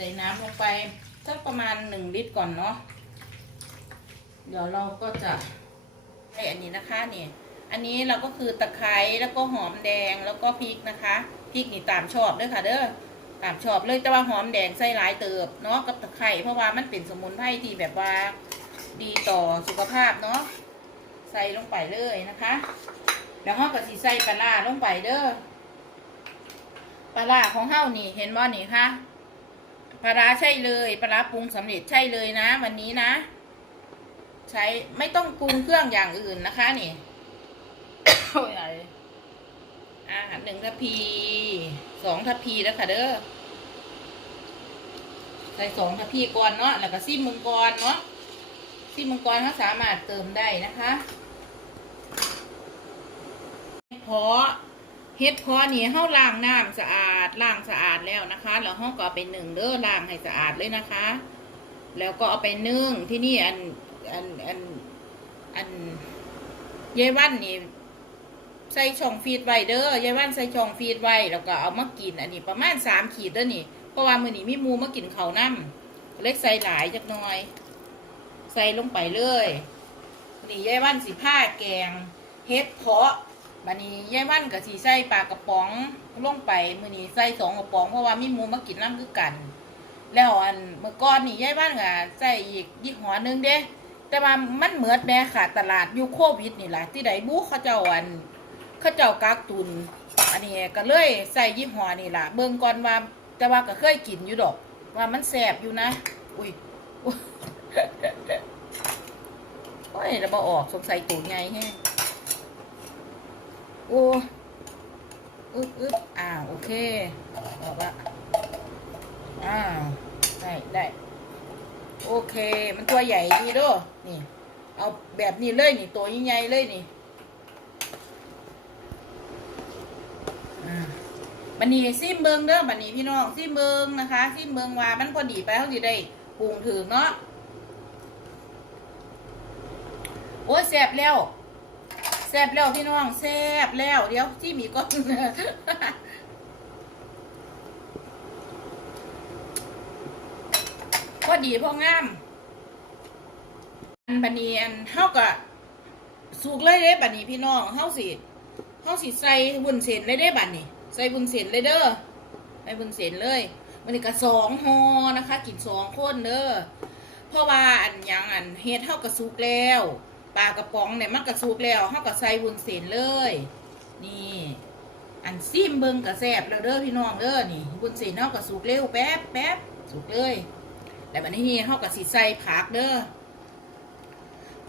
ส่น้ำลงไปสักประมาณหนึ่งลิตรก่อนเนาะเดี๋ยวเราก็จะใส่อันนี้นะคะนี่อันนี้เราก็คือตะไคร้แล้วก็หอมแดงแล้วก็พริกนะคะพริกนี่ตามชอบเด้อค่ะเด้อตามชอบเลยแต่ว่าหอมแดงใส่หลายเติบเนาะกับตะไคร้เพราะว่ามันเป็นสมุนไพรที่แบบว่าดีต่อสุขภาพเนาะใส่ลงไปเลยนะคะ แล้วห้องกับสีใส่ปลาร้าลงไปเด้อปลาร้าของเฮานี่เห็นบ่นี่คะ ปลาร้าใช่เลยปลาร้าปรุงสำเร็จใช่เลยนะ วันนี้นะ ใช้ไม่ต้องปรุงเครื่องอย่างอื่นนะคะนี่โอ้ยอะไรอ่าหนึ่งทัพพีสองทัพพีแล้วค่ะเด้อใส่สองทัพพีก่อนเนาะแล้วก็ซิมมังกรเนาะซิมมังกรเขาสามารถเติมได้นะคะเห็ดเพาะ เห็ดพาะนี่เขาล้างน้ำสะอาดล้างสะอาดแล้วนะคะ แล้วเขาก็เอาไปนึ่งเด้อล้างให้สะอาดเลยนะคะ แล้วก็เอาไปนึ่งที่นี่อันอันอันอันเยายวันนี่ใส่ช่องฟีดไว้เด้อยายว่านใส่ช่องฟีดไว้แล้วก็เอามากินอันนี้ประมาณสามขีดเด้อนี่เพราะว่ามื้อนี้มีมูมากินข้าวน้ำเล็กใส่หลายจักหน่อย ใส่ลงไปเลย นี่ยายว่านสิผ้าแกงเฮ็ดเพาะ บัดนี้ยายว่นกับสีใส่ปลากระป๋องลงไปมื้อนี้ใส่สองกระป๋องเพราะว่ามีหมูมากินน้ำคือกัน แล้วอันเมื่อก่อนนี่ยายว่นก็ใส่อีกยี่ห้อหนึงเด้ แต่ว่ามันเหมือดแม่ค่ะตลาดอยูโควิดนี่แหละที่ใดบูเขาเจ้าอันเขาเจ้ากักตุน อันนี้ก็เลยใส่ยี่ห้อนี่ล่ะ เบิ่งก่อนว่าแต่ว่าก็เคยกินอยู่ดอก ว่ามันแสบอยู่นะ อุ้ยอุ๊ยโอ้ยเราบอออกสงสัยตูดไงแฮะ โอ้อึ๊บอึ๊บอ่าโอเคออกละอ่าได้ได้โอเค มันตัวใหญ่ดีด้วยนี่ เอาแบบนี้เลยนี่ ตัวใหญ่ๆเลยนี่บันนี้ซิมเบิงเด้อบันนี้พี่น้องซิมเบิงนะคะซิมเบิงว่ามันพอดีไปเขาสิได้ปรุงถึงเนาะโอ้แสบแล้ว แสบแล้วพี่น้องแสบแล้ว เดี๋ยวที่มีก้นพอดีพองามอันบันนีอันเฮาก็สุกเลยเด้บันนี้พี่น้องเฮาสิเขาสิใส่บุญเส้นเลยได้บันีใส่บุญเส้นเลยเด้อใส่บุญเส้นเลยมันนี่ก็สองหอนะคะ กินสองคนเด้อเพราะว่าอันยังอันเฮ็ดเท่ากับซุปแล้ว ปลากระป๋องเนี่ยมันกระซุปแล้วเท่ากับใส่บุญเส้นเลย นี่ อันซิมเบิงกระแซบแล้วเด้อพี่น้องเด้อนี่บุญเส้นเท่ากับสุกเร็วแป๊บแป๊บสุกเลยแล้วบันี้นี่เท่ากับสิใส่ผักเด้อ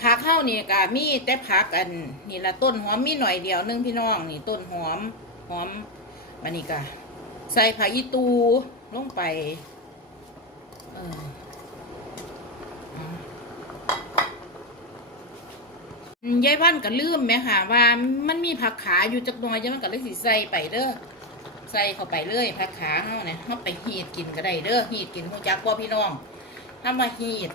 ผักเข้านี่ก็มีแต่ผักอันนี่ละต้นหอมมีหน่อยเดียวนึงพี่น้องนี่ต้นหอมหอมมันนี่ก็ใส่ผักอีตูลงไป เอออืม ยายวันก็ลืมไหมค่ะ ว่ามันมีผักขาอยู่จักหน่อยจะมันก็เลยสิใส่ไปเด้อใส่เข้าไปเลยผักขาเฮาเนี่ยเฮาไปหีดกินก็ได้เด้อหีดกินหูจักว่าพี่น้องถ้ามาฮีด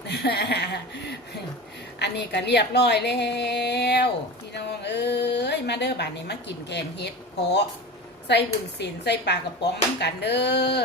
อันนี้ก็เรียบร้อยแล้วพี่น้องเอ้ยมาเด้อบ้านนี้มากินแกงเฮ็ดเพาะใส่บุญสินใส่ปลากระป๋องกันเด้อ